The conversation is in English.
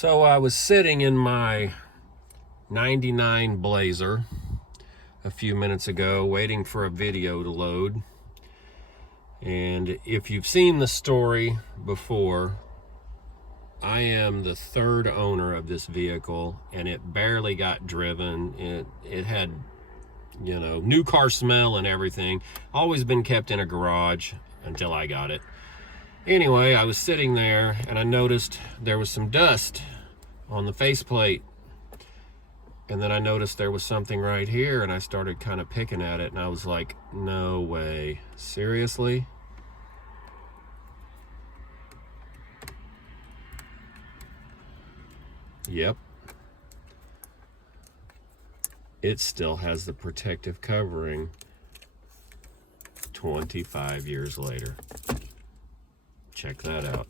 So I was sitting in my 99 Blazer a few minutes ago waiting for a video to load. And if you've seen the story before, I am the third owner of this vehicle, and it barely got driven. It had, new car smell and everything. Always been kept in a garage until I got it. Anyway, I was sitting there and I noticed there was some dust on the faceplate. And then I noticed there was something right here, and I started kind of picking at it, and I was like, no way. Seriously? Yep. It still has the protective covering 25 years later. Check that out.